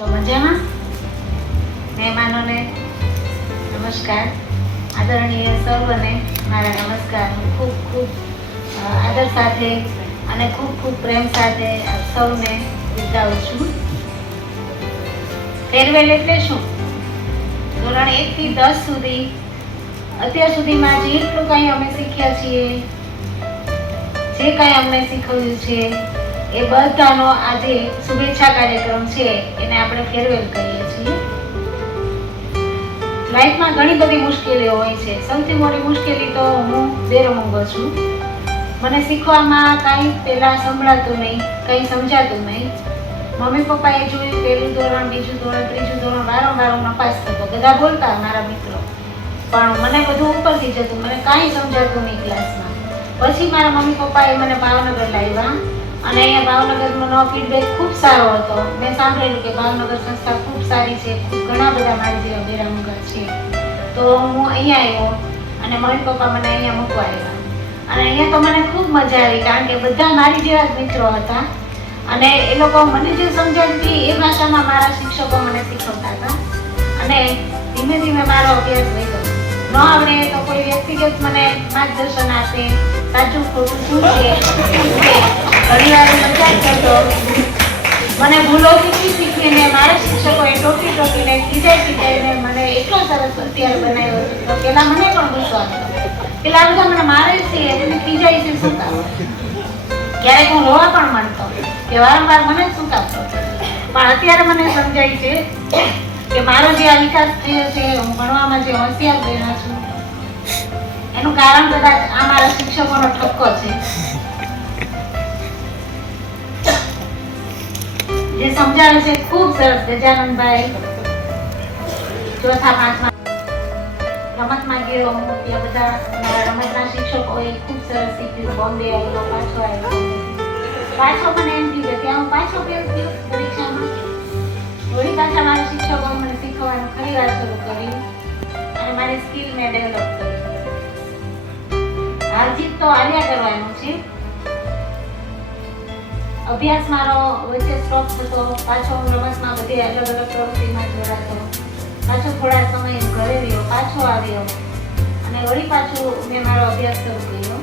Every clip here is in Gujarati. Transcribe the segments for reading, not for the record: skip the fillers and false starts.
તો મજામાં મહેમાનોને નમસ્કાર. આદરણીય સર્વને મારા નમસ્કાર. હું ખૂબ ખૂબ આદર સાથે અને ખૂબ ખૂબ પ્રેમ સાથે આપ સૌને બિરદાવું છું. ફેરવેલ એટલે શું? ધોરણ 1 થી 10 સુધી અત્યાર સુધીમાં જેટલું કંઈ અમે શીખ્યા છીએ, જે કંઈ અમને શીખવ્યું છે, એ બધાનો આજે શુભેચ્છા કાર્યક્રમ છે, એને આપણે ફેરવેલ કહીએ છીએ. લાઈફમાં ઘણી બધી મુશ્કેલીઓ હોય છે. સૌથી મોટી મુશ્કેલી તો હું બેરમૂંગો છું. મને શીખવામાં કાંઈ પહેલાં સંભળાતું નહીં, કંઈ સમજાતું નહીં. મમ્મી પપ્પાએ જોયું પહેલું ધોરણ, બીજું ધોરણ, ત્રીજું ધોરણ, વારંવાર હું નપાસ થતો. બધા બોલતા મારા મિત્રો, પણ મને બધું ઉપરથી જતું, મને કાંઈ સમજાતું નહીં ક્લાસમાં. પછી મારા મમ્મી પપ્પાએ મને ભાવનગર લાવ્યા અને અહીંયા ભાવનગરનો ફીડબેક ખૂબ સારો હતો. મેં સાંભળેલું કે ભાવનગર સંસ્થા ખૂબ સારી છે, ઘણા બધા મારી જેવા બેરામુંગા છે. તો હું અહીંયા આવ્યો અને મમ્મી પપ્પા મને અહીંયા મૂકવા આવ્યા અને અહીંયા તો મને ખૂબ મજા આવી, કારણ કે બધા મારી જેવા જ મિત્રો હતા અને એ લોકો મને જે સમજાવતી એ ભાષામાં મારા શિક્ષકો મને શીખવતા હતા અને ધીમે ધીમે મારો અભ્યાસ વધ્યો. ન આવડે તો કોઈ વ્યક્તિગત મને માર્ગદર્શન આપે, સાચું ખોટું શું છે. ઘણી વાર મજાક કરતો, મને ભૂલોથી શીખીને મારા શિક્ષકોએ ટોકીને ખીજાઈને મને એટલો સરસ હોશિયાર બનાવ્યો છે. તો પેલા મને પણ ગુસ્સો આવતો, પેલા બધા મને મારે છે, એને ખીજાય છે શું કામ. ક્યારેક હું રોવા પણ માંડતો કે વારંવાર મને શું કામ. પણ અત્યારે મને સમજાય છે કે મારો જે આ વિકાસ થયો છે, હું ભણવામાં જે હોશિયાર બન્યા છું, એનું કારણ કદાચ આ મારા શિક્ષકોનો ઠપકો છે, જે સમજાવે છે ખૂબ સરસ. ગજાનંદભાઈ ચોથા પાંચમા રમતમાં ગયો હું, ત્યાં બધા રમતના શિક્ષકોએ ખૂબ સરસ શીખ્યું. બોમ્બે આવ્યો, પાછો મને એમ થયું કે ત્યાં હું પાછો ફેલ થયો પરીક્ષામાં. વળી પાછા મારા શિક્ષકોએ મને શીખવાનું ફરી વાર શરૂ કર્યું અને મારી સ્કિલ મેં ડેવલપ કરી. હાર જીત તો હાર્યા કરવાનું છે. અભ્યાસ મારો વચ્ચે સ્ટોપ થતો, પાછો હું રમતમાં બધી અલગ અલગ પ્રવૃત્તિમાં જોડાતો, પાછો થોડા સમય ઘરે રહ્યો, પાછો આવ્યો અને વળી પાછું મેં મારો અભ્યાસ શરૂ કર્યો.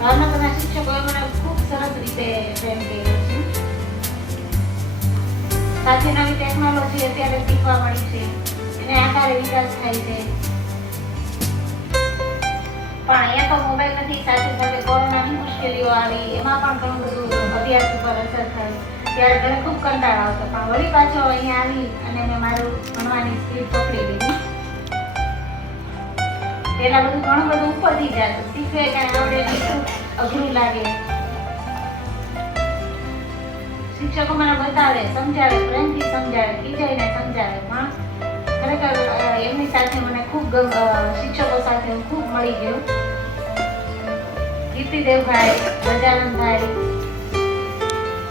ભાવનગરના શિક્ષકોએ મને ખૂબ સરસ રીતે ટ્રેન કર્યો છે. સાથે નવી ટેકનોલોજી અત્યારે શીખવા મળી છે, એને આધારે વિકાસ થાય છે. પણ અહીંયા તો મોબાઈલ નથી, સાથે સાથે કોરોનાની મુશ્કેલીઓ આવી, એમાં પણ ઘણું બધું અભ્યાસ ઉપર અસર થઈ. ત્યારે ઘરે ખૂબ કંટાળો આવતો, પણ વળી પાછો અહીંયા આવી અને મેં મારું ભણવાની સ્પીડ પકડી લીધી. પેલા બધું ઘણું બધું ઉપરથી જતું, શીખવે કાંઈ આવડે એટલું અઘરું લાગે. શિક્ષકો મને બતાવે, સમજાવે, પ્રેમથી સમજાવે, ખીજાઈને સમજાવે. પણ ખરેખર એમની સાથે મને ખૂબ શિક્ષકો સાથે હું ખૂબ મળી ગયો. કીર્તિદેવભાઈ, ગજાનંદભાઈ,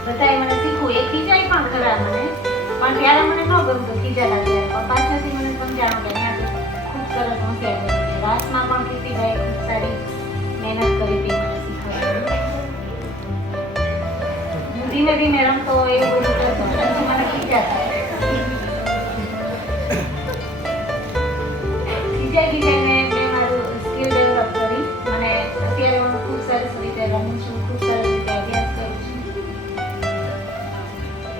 બધાએ મને શીખવું. એ ખીજાય પણ ખરા મને, પણ ત્યારે મને ન ગમતું ખીજાતા ત્યારે, પણ પાછળથી મને સમજાણું કે અહીંયા ખૂબ સરસ હોશિયાર બની. રાસમાં પણ કીર્તિભાઈ ખૂબ સારી મહેનત કરી હતી મને શીખવવાની. હું ધીમે ધીમે રમતો, એવું બધું કરતો, પછી મને ખીજાતા. ખીજાઈને મેં મારું સ્કિલ ડેવલપ કરી. મને અત્યારે હું ખૂબ સરસ રીતે રમું છું, ખૂબ સરસ રીતે અભ્યાસ કરું છું.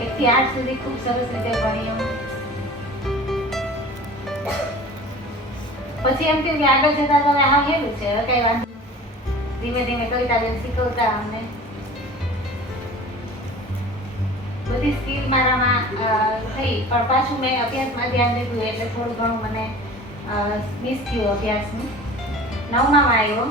1 થી 8 સુધી ખૂબ સરસ રીતે ભણી હું. પછી એમ થયું કે આગળ જતા તમે આ હેલું છે, હવે કઈ વાંધો. ધીમે ધીમે કવિતાબેન શીખવતા અમને. બધી સ્કિલ મારામાં થઈ, પણ પાછું મેં અભ્યાસમાં ધ્યાન દીધું એટલે થોડું ઘણું મને મિસ થયું અભ્યાસનું. 9માં આવ્યો.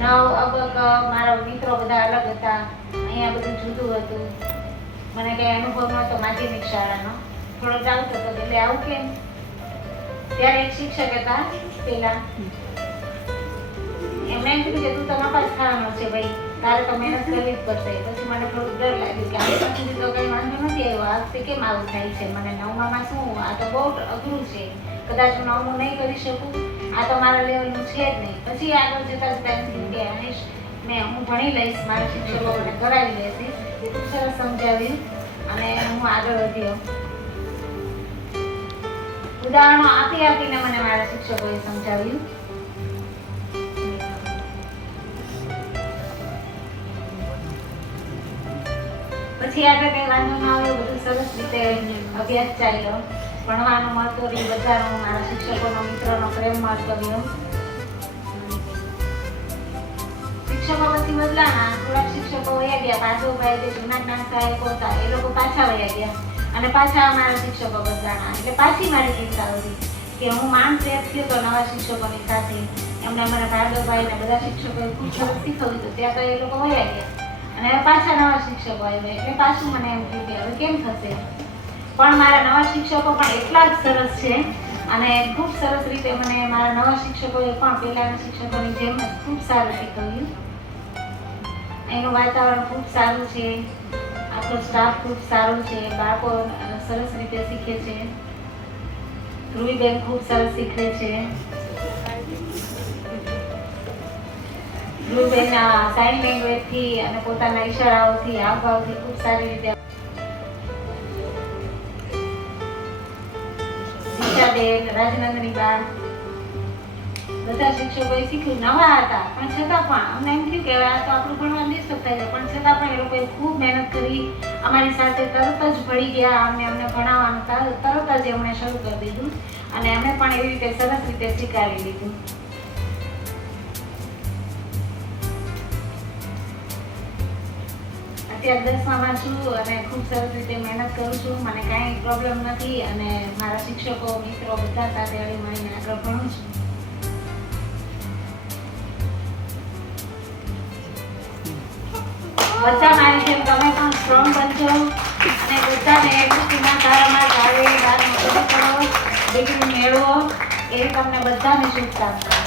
9 અબક મારા મિત્રો બધા અલગ હતા, અહીંયા બધું જુદું હતું. મને કઈ અનુભવ નહોતો માધ્યમિક શાળાનો, થોડો ડાઉટ હતો એટલે આવું કેમ. ત્યારે એક શિક્ષક હતા પેલા, એમણે એમ કીધું કે તું તો નપાસ થવાનો છે ભાઈ, તારે તો મહેનત કરવી જ પડશે. પછી મને થોડું ડર લાગ્યું કે આ સુધી તો કઈ વાંધો નથી આવ્યો, આ વખતે કેમ આવું થાય છે. મને 9માં શું, આ તો બહુ અઘરું છે, કદાચ હું 9મું નહીં કરી શકું, આ તો મારા લેવલનું છે જ નહીં. પછી આગળ જતા હું ભણી લઈશ, મારા શિક્ષકો મને કરાવી લેશે. કર્યું અને હું આગળ વધ્યો. ઉદાહરણો આપી આપીને મને મારા શિક્ષકોએ સમજાવ્યું. પછી આગળ કઈ વાંધો ના આવ્યો, બધું સરસ રીતે અભ્યાસ ચાલ્યો. ભણવાનું મળતું રહ્યું, બધાનો મારા શિક્ષકોનો મિત્રોનો પ્રેમ મળતો રહ્યો. શિક્ષકો પછી બદલાના, થોડાક શિક્ષકો વયા ગયા. પાછોભાઈ જે જૂના જ્ઞાન સહાયકો હતા એ લોકો પાછા વયા ગયા અને પાછા અમારા શિક્ષકો બદલાના. એટલે પાછી મારી ચિંતા હતી કે હું માંડ પ્રયાસ થયો તો નવા શિક્ષકોની સાથે. એમને અમારા ભાર્ગવભાઈ ને બધા શિક્ષકોએ ખૂબ સરસ શીખવ્યું હતું. ત્યાં તો એ લોકો વયા ગયા અને હવે પાછા નવા શિક્ષકો આવ્યા. એટલે પાછું મને એમ થયું કે હવે કેમ થશે. પણ મારા નવા શિક્ષકો પણ એટલા જ સરસ છે અને ખૂબ સરસ રીતે મને મારા નવા શિક્ષકોએ પણ પહેલાના શિક્ષકોની જેમ જ ખૂબ સારું શીખવ્યું. એનું વાતાવરણ ખૂબ સારું છે, આખો સ્ટાફ ખૂબ સારો છે, બાળકો સરસ રીતે શીખે છે. ધ્રુવીબેન ખૂબ સરસ શીખવે છે. ધ્રુવીબેન સાઇન લેંગ્વેજથી અને પોતાના ઈશારાઓથી હાવભાવથી ખૂબ સારી રીતે. દીક્ષાબેન, રાજનંદની બા, બધા શિક્ષકોએ શીખ્યું. નવા હતા પણ છતાં પણ અમને એમ થયું કે આ તો આપણું ભણવા ડિસ્ટર્બ થઈ જાય, પણ છતાં પણ એ લોકોએ ખૂબ મહેનત કરી. અમારી સાથે તરત જ ભળી ગયા. અમને ભણાવવાનું તરત જ એમણે શરૂ કરી દીધું અને અમે પણ એવી રીતે સરસ રીતે સ્વીકારી લીધું. અત્યારે 10મામાં છું અને ખૂબ સરસ રીતે મહેનત કરું છું. મને કાંઈ પ્રોબ્લેમ નથી અને મારા શિક્ષકો મિત્રો બધા સાથે હળી મળીને આગળ ભણું છું. બધા મારી જેમ તમે પણ સ્ટ્રોંગ બનજો અને બધાને દૃષ્ટિના સારામાં આવે, ડિગ્રી મેળવો, એ તમને બધાને શુભકામનાઓ.